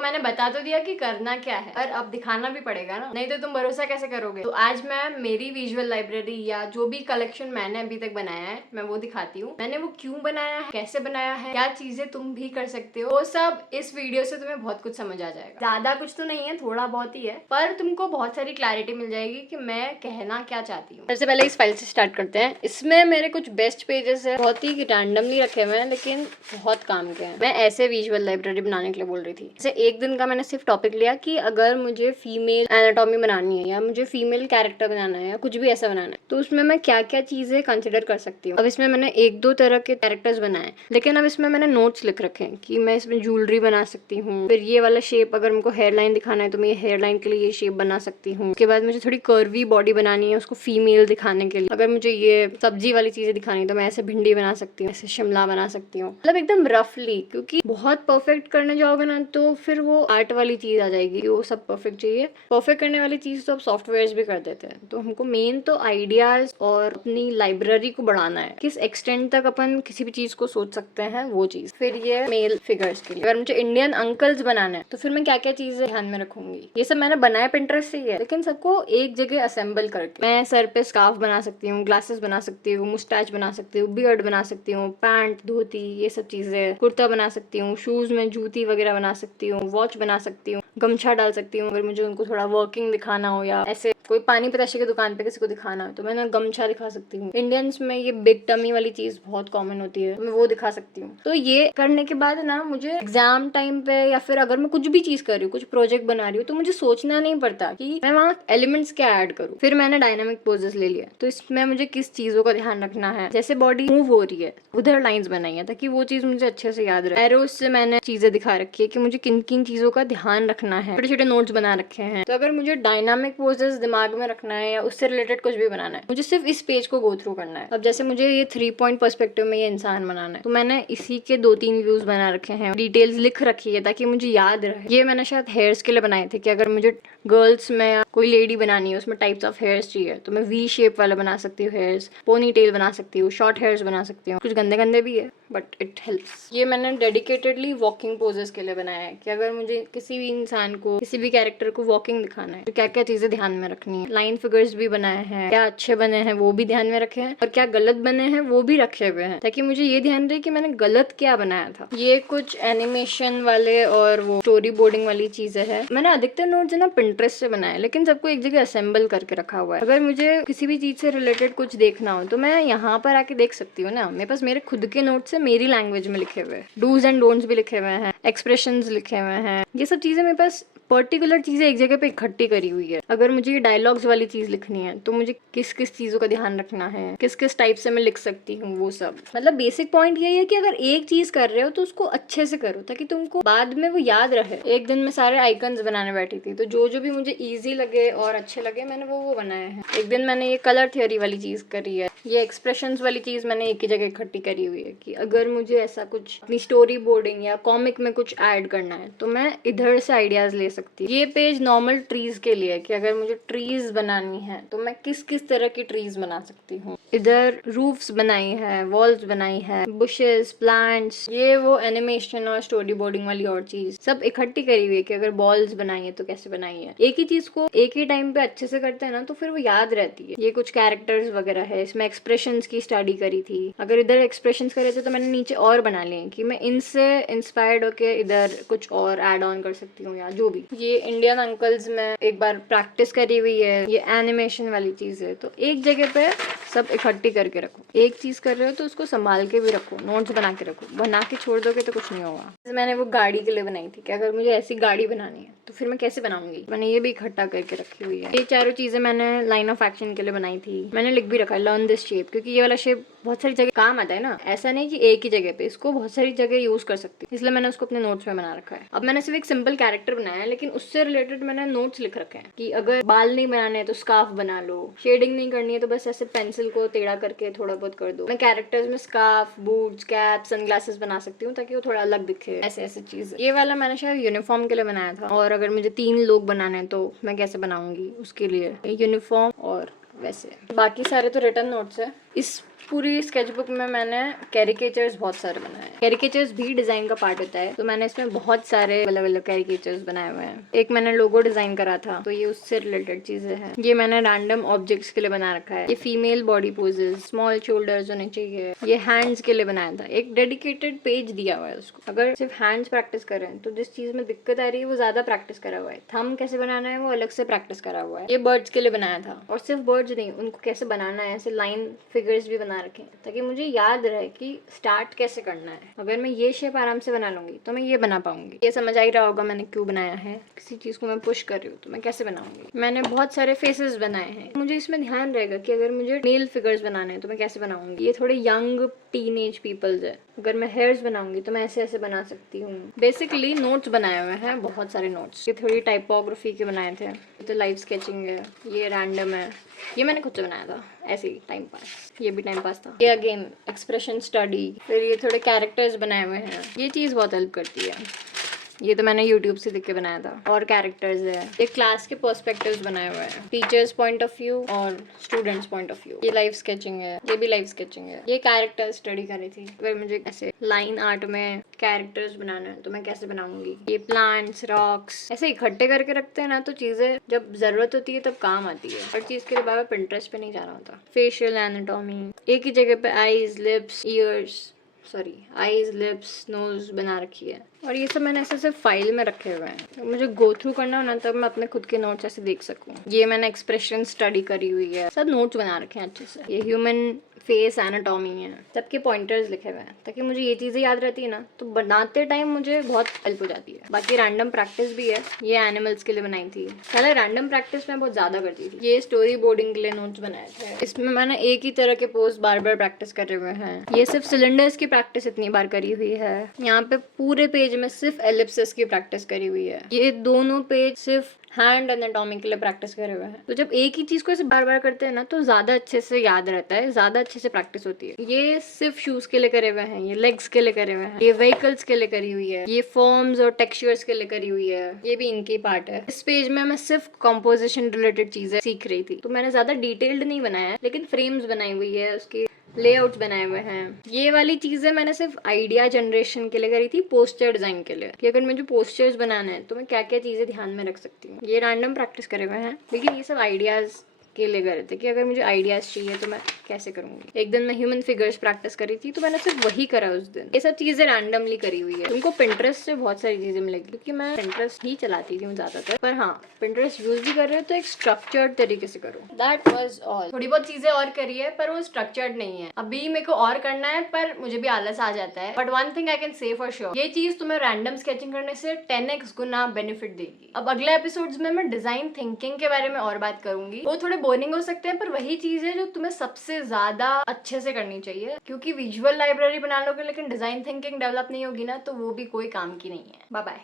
मैंने बता तो दिया कि करना क्या है, पर अब दिखाना भी पड़ेगा ना, नहीं तो तुम भरोसा कैसे करोगे। तो आज मैं मेरी विजुअल लाइब्रेरी या जो भी कलेक्शन मैंने अभी तक बनाया है मैं वो दिखाती हूँ। मैंने वो क्यों बनाया है, कैसे बनाया है, क्या चीजें तुम भी कर सकते हो, वो सब इस वीडियो से तुम्हें बहुत कुछ समझ आ जाएगा। ज्यादा कुछ तो नहीं है, थोड़ा बहुत ही है, पर तुमको बहुत सारी क्लैरिटी मिल जाएगी कि मैं कहना क्या चाहती हूँ। सबसे पहले इस फाइल से स्टार्ट करते हैं। इसमें मेरे कुछ बेस्ट पेजेस है, बहुत ही रैंडमली रखे हुए हैं लेकिन बहुत काम के हैं। मैं ऐसे विजुअल लाइब्रेरी बनाने के लिए बोल रही थी। जैसे एक दिन का मैंने सिर्फ टॉपिक लिया कि अगर मुझे फीमेल एनाटॉमी बनानी है या मुझे फीमेल कैरेक्टर बनाना है या कुछ भी ऐसा बनाना है तो उसमें मैं क्या क्या चीजें कंसिडर कर सकती हूँ। अब इसमें मैंने एक दो तरह के कैरेक्टर्स बनाए, लेकिन अब इसमें मैंने नोट्स लिख रखे हैं कि मैं इसमें ज्वेलरी बना सकती हूँ, फिर ये वाला शेप अगर मुझको हेयर लाइन दिखाना है तो मैं ये हेयर लाइन के लिए ये शेप बना सकती हूँ। उसके बाद मुझे थोड़ी कर्वी बॉडी बनानी है उसको फीमेल दिखाने के लिए, अगर मुझे ये सब्जी वाली चीजें दिखानी है तो मैं ऐसे भिंडी बना सकती हूँ, ऐसे शिमला बना सकती हूँ, मतलब एकदम रफली। क्योंकि बहुत परफेक्ट करने जाओगे ना तो फिर वो आर्ट वाली चीज आ जाएगी, वो सब परफेक्ट चाहिए। परफेक्ट करने वाली चीज तो अब सॉफ्टवेयर भी कर देते हैं। तो हमको मेन तो आइडियाज और अपनी लाइब्रेरी को बढ़ाना है, किस एक्सटेंट तक अपन किसी भी चीज को सोच सकते हैं वो चीज। फिर ये मेल फिगर्स के लिए अगर मुझे इंडियन अंकल्स बनाना है तो फिर मैं क्या क्या चीजें ध्यान में रखूंगी। ये सब मैंने बनाया पिंटरेस्ट से ही है, लेकिन सबको एक जगह असेंबल करके मैं सर पे स्कार्फ बना सकती हूँ, ग्लासेस बना सकती हूँ, मुस्टैच बना सकती हूँ, बियर्ड बना सकती हूँ, पैंट, धोती, ये सब चीजें, कुर्ता बना सकती हूँ, शूज में जूती वगैरह बना सकती हूँ, वॉच बना सकती हूँ, गमछा डाल सकती हूँ। अगर मुझे उनको थोड़ा वर्किंग दिखाना हो या ऐसे कोई पानी पताशे की दुकान पे किसी को दिखाना हो तो मैं गमछा दिखा सकती हूँ। इंडियंस में ये बिग टमी वाली चीज बहुत कॉमन होती है, मैं वो दिखा सकती हूँ। तो ये करने के बाद ना मुझे एग्जाम टाइम पे या फिर अगर मैं कुछ भी चीज कर रही हूँ, कुछ प्रोजेक्ट बना रही हूँ, तो मुझे सोचना नहीं पड़ता कि मैं वहाँ एलिमेंट्स क्या ऐड करूँ। फिर मैंने डायनामिक पोजेस ले लिया, तो इसमें मुझे किस चीजों का ध्यान रखना है, जैसे बॉडी मूव हो रही है उधर लाइंस बनाई है ताकि वो चीज मुझे अच्छे से याद रहे। एरोस से मैंने चीजें दिखा रखी है कि मुझे किन किन चीजों का ध्यान रखना है, छोटे छोटे नोट्स बना रखे हैं। तो अगर मुझे डायनामिक पोजेस दिमाग में रखना है या उससे रिलेटेड कुछ भी बनाना है, मुझे सिर्फ इस पेज को गो थ्रू करना है। अब जैसे मुझे ये 3 पॉइंट पर्सपेक्टिव में ये इंसान बनाना है तो मैंने इसी के 2-3 व्यूज बना रखे हैं, डिटेल्स लिख रखी है ताकि मुझे याद रहे। ये मैंने शायद हेयर्स के लिए बनाए थे कि अगर मुझे गर्ल्स में या कोई लेडी बनानी है उसमें टाइप्स ऑफ हेयर्स चाहिए तो मैं वी शेप वाला बना सकती हूँ हेयर्स, पोनी टेल बना सकती हूँ, शॉर्ट हेयर्स बना सकती हूँ। कुछ गंदे गंदे भी है बट इट हेल्प्स। ये मैंने डेडिकेटेडली वॉकिंग पोजेस के लिए बनाया है कि अगर मुझे किसी भी इंसान को, किसी भी कैरेक्टर को वॉकिंग दिखाना है तो क्या क्या चीजें ध्यान में रखनी है। लाइन फिगर्स भी बनाए हैं, क्या अच्छे बने हैं वो भी ध्यान में रखे हैं और क्या गलत बने हैं वो भी रखे हुए हैं ताकि मुझे ये ध्यान रहे कि मैंने गलत क्या बनाया था। ये कुछ एनिमेशन वाले और वो स्टोरी बोर्डिंग वाली चीजें है। मैंने अधिकतर नोट्स ना पिंटरेस्ट से बनाए लेकिन सबको एक जगह असेंबल करके रखा हुआ है। अगर मुझे किसी भी चीज से रिलेटेड कुछ देखना हो तो मैं यहाँ पर आके देख सकती हूँ ना। मेरे पास मेरे खुद के नोट्स है, मेरी लैंग्वेज में लिखे हुए, डूज एंड डोंट्स भी लिखे हुए हैं, एक्सप्रेशंस लिखे हुए हैं। ये सब चीजें मेरे पास पर्टिकुलर चीजें एक जगह पे इकट्ठी करी हुई है। अगर मुझे ये डायलॉग्स वाली चीज लिखनी है तो मुझे किस किस चीजों का ध्यान रखना है, किस किस टाइप से मैं लिख सकती हूँ, वो सब। मतलब बेसिक पॉइंट यही है कि अगर एक चीज कर रहे हो तो उसको अच्छे से करो ताकि तुमको बाद में वो याद रहे। एक दिन में सारे आइकन्स बनाने बैठी थी तो जो जो भी मुझे ईजी लगे और अच्छे लगे मैंने वो बनाए हैं। एक दिन मैंने ये कलर थियोरी वाली चीज करी है, ये एक्सप्रेशंस वाली चीज मैंने एक ही जगह इकट्ठी करी हुई है कि अगर मुझे ऐसा कुछ अपनी स्टोरी बोर्डिंग या कॉमिक में कुछ ऐड करना है तो मैं इधर से आइडियाज ले सकती हूँ। ये पेज नॉर्मल ट्रीज के लिए है कि अगर मुझे ट्रीज बनानी है तो मैं किस किस तरह की ट्रीज बना सकती हूँ। इधर रूफ्स बनाई है, वॉल्स बनाई है, बुशेस, प्लांट्स, ये वो एनिमेशन और स्टोरी बोर्डिंग वाली और चीज सब इकट्ठी करी हुई है कि अगर बॉल्स बनाई है तो कैसे बनाई है। एक ही चीज को एक ही टाइम पे अच्छे से करते हैं ना तो फिर वो याद रहती है। ये कुछ कैरेक्टर्स वगैरह है, इसमें एक्सप्रेशंस की स्टडी करी थी। अगर इधर एक्सप्रेशंस करे थे तो मैंने नीचे और बना लिए कि मैं इनसे इंस्पायर्ड होके इधर कुछ और ऐड ऑन कर सकती हूँ या जो भी। ये इंडियन अंकल्स में एक बार प्रैक्टिस करी हुई है, ये एनिमेशन वाली चीज है। तो एक जगह पे सब इकट्ठी करके रखो। एक चीज कर रहे हो तो उसको संभाल के भी रखो, नोट्स बना के रखो, बना के छोड़ दोगे तो कुछ नहीं होगा। मैंने वो गाड़ी के लिए बनाई थी कि अगर मुझे ऐसी गाड़ी बनानी है तो फिर मैं कैसे बनाऊंगी, मैंने ये भी इकट्ठा करके रखी हुई है। ये चारों चीजें मैंने लाइन ऑफ एक्शन के लिए बनाई थी। मैंने लिख भी रखा है लर्न दिस शेप, क्योंकि ये वाला शेप बहुत सारी जगह काम आता है ना, ऐसा नहीं कि एक ही जगह पे, इसको बहुत सारी जगह यूज कर सकती हूँ, इसलिए मैंने उसको अपने नोट्स में बना रखा है। अब मैंने सिर्फ एक सिंपल कैरेक्टर बनाया है लेकिन उससे रिलेटेड मैंने नोट्स लिख रखे हैं कि अगर बाल नहीं बनाने हैं तो स्कार्फ बना लो, शेडिंग नहीं करनी है तो बस ऐसे पेंसिल को टेढ़ा करके थोड़ा बहुत कर दो। मैं कैरेक्टर्स में स्कार्फ, बूट्स, कैप, सनग्लासेस बना सकती हूँ ताकि वो थोड़ा अलग दिखे, ऐसे ऐसे चीज। ये वाला मैंने शायद यूनिफॉर्म के लिए बनाया था। और अगर मुझे 3 लोग बनाने हैं तो मैं कैसे बनाऊंगी उसके लिए यूनिफॉर्म और वैसे। बाकी सारे तो रिटर्न नोट्स है। इस पूरी स्केचबुक में मैंने कैरिकेचर्स बहुत सारे बनाए हैं। कैरिकेचर्स भी डिजाइन का पार्ट होता है, तो मैंने इसमें बहुत सारे अलग अलग कैरिकेचर्स बनाए हुए हैं। एक मैंने लोगो डिजाइन करा था, तो ये उससे रिलेटेड चीजें हैं। ये मैंने रैंडम ऑब्जेक्ट्स के लिए बना रखा है। ये female body poses, small shoulders होने चाहिए। ये हैंड्स के लिए बनाया था, एक डेडिकेटेड पेज दिया हुआ है उसको। अगर सिर्फ हैंड्स प्रैक्टिस कर रहे हैं तो जिस चीज में दिक्कत आ रही है वो ज्यादा प्रैक्टिस करा हुआ है। थंब कैसे बनाना है वो अलग से प्रैक्टिस करा हुआ है। ये बर्ड्स के लिए बनाया था, और सिर्फ बर्ड्स नहीं, उनको कैसे बनाना है, ऐसे लाइन फिगर्स भी बना रखे हैं ताकि मुझे याद रहे कि स्टार्ट कैसे करना है। अगर मैं ये शेप आराम से बना लूंगी तो मैं ये बना पाऊंगी। ये समझ आ ही रहा होगा मैंने क्यों बनाया है। किसी चीज को मैं पुश कर रही हूँ तो मैं कैसे बनाऊंगी। मैंने बहुत सारे फेसेस बनाए हैं। मुझे इसमें ध्यान रहेगा कि अगर मुझे मेल फिगर्स बनाने हैं तो मैं कैसे बनाऊंगी। ये थोड़े यंग टीनेज पीपल्स है, अगर मैं हेयर्स बनाऊंगी तो मैं ऐसे ऐसे बना सकती हूँ। बेसिकली नोट्स बनाए हुए हैं, बहुत सारे नोट्स। ये थोड़ी टाइपोग्राफी के बनाए थे। ये तो लाइव स्केचिंग है, ये रैंडम है, ये मैंने खुद से बनाया था ऐसे ही टाइम पास। ये भी टाइम पास था। ये अगेन एक्सप्रेशन स्टडी। फिर ये थोड़े कैरेक्टर्स बनाए हुए हैं, ये चीज़ बहुत हेल्प करती है। ये तो मैंने YouTube से देख के बनाया था। और कैरेक्टर्स है, ये क्लास के पर्सपेक्टिव्स बनाए हुए हैं, टीचर्स पॉइंट ऑफ व्यू और स्टूडेंट्स पॉइंट ऑफ व्यू। ये लाइव स्केचिंग है, ये भी लाइव स्केचिंग है। ये कैरेक्टर स्टडी करी थी। अगर मुझे ऐसे लाइन आर्ट में कैरेक्टर्स बनाना है तो मैं कैसे बनाऊंगी। ये प्लांट्स, रॉक्स ऐसे इकट्ठे करके रखते हैं ना, तो चीजें जब जरूरत होती है तब काम आती है। हर चीज के लिए बाबा पिंटरेस्ट पे नहीं जाना होता। फेशियल एनाटॉमी, एक ही जगह पे eyes, lips, eyes, lips, nose बना रखी है। और ये सब मैंने ऐसे सिर्फ फाइल में रखे हुए हैं। तो मुझे गो थ्रू करना हो ना, तब मैं अपने खुद के नोट्स ऐसे देख सकूं। ये मैंने एक्सप्रेशन स्टडी करी हुई है, सब नोट्स बना रखे हैं अच्छे से। ये ह्यूमन फेस एनाटॉमी है, सबके पॉइंटर्स लिखे हुए हैं ताकि मुझे ये चीजें याद रहती है ना, तो बनाते टाइम मुझे बहुत हेल्प हो जाती है। बाकी रैंडम प्रैक्टिस भी है, ये एनिमल्स के लिए बनाई थी। पहले रैंडम प्रैक्टिस मैं बहुत ज्यादा करती थी। ये स्टोरी बोर्डिंग के लिए नोट्स बनाए थे। इसमें मैंने एक ही तरह के पोज बार बार प्रैक्टिस करे हुए हैं। ये सिर्फ सिलेंडर्स की प्रैक्टिस इतनी बार करी हुई है। यहाँ पे पूरे पेज में सिर्फ एलिप्सिस की प्रैक्टिस करी हुई है। ये दोनों पेज सिर्फ हैंड एनाटॉमी के लिए प्रैक्टिस करे हुए हैं। तो जब एक ही चीज को ऐसे बार बार करते हैं ना, तो ज्यादा अच्छे से याद रहता है, ज्यादा अच्छे से प्रैक्टिस होती है। ये सिर्फ शूज के लिए करे हुए हैं, ये लेग्स के लिए करे हुए हैं, ये व्हीकल्स के लिए करी हुई है, ये फॉर्म्स और टेक्सचर्स के लिए करी हुई है। ये भी इनकी पार्ट है। इस पेज में मैं सिर्फ कॉम्पोजिशन रिलेटेड चीजें सीख रही थी, तो मैंने ज्यादा डिटेल्ड नहीं बनाया है, लेकिन फ्रेम्स बनाई हुई है, उसकी लेआउट्स बनाए हुए हैं। ये वाली चीजें मैंने सिर्फ आइडिया जनरेशन के लिए करी थी, पोस्टर डिजाइन के लिए, कि अगर मुझे पोस्टर्स बनाने हैं तो मैं क्या क्या चीजें ध्यान में रख सकती हूँ। ये रैंडम प्रैक्टिस करे हुए हैं, लेकिन ये सब आइडियाज के लिए करे थे कि अगर मुझे आइडियाज चाहिए तो मैं कैसे करूंगी। एक दिन मैं ह्यूमन फिगर्स प्रैक्टिस करी थी, तो मैंने सिर्फ वही करा उस दिन। ये सब चीजें रैंडमली करी हुई है। तुमको पिंटरेस्ट से बहुत सारी चीजें मिलेगी, क्योंकि मैं पिंटरेस्ट ही चलाती थी ज्यादातर। पर हाँ, पिंटरेस्ट यूज भी कर रहे हो तो एक स्ट्रक्चर्ड तरीके से करो। That was all. थोड़ी बहुत चीजें और करी है, पर वो स्ट्रक्चर्ड नहीं है। अभी मेरे को और करना है, पर मुझे भी आलस आ जाता है। But one thing I can say for sure, ये चीज तुम्हें रैंडम स्केचिंग करने से 10x गुना बेनिफिट देगी। अब अगले एपिसोड्स में मैं डिजाइन थिंकिंग के बारे में और बात करूंगी। वो थोड़े बोरिंग हो सकते हैं, पर वही चीज है जो तुम्हें सबसे ज्यादा अच्छे से करनी चाहिए, क्योंकि विजुअल लाइब्रेरी बना लोगे लेकिन डिजाइन थिंकिंग डेवलप नहीं होगी ना, तो वो भी कोई काम की नहीं है। Bye bye.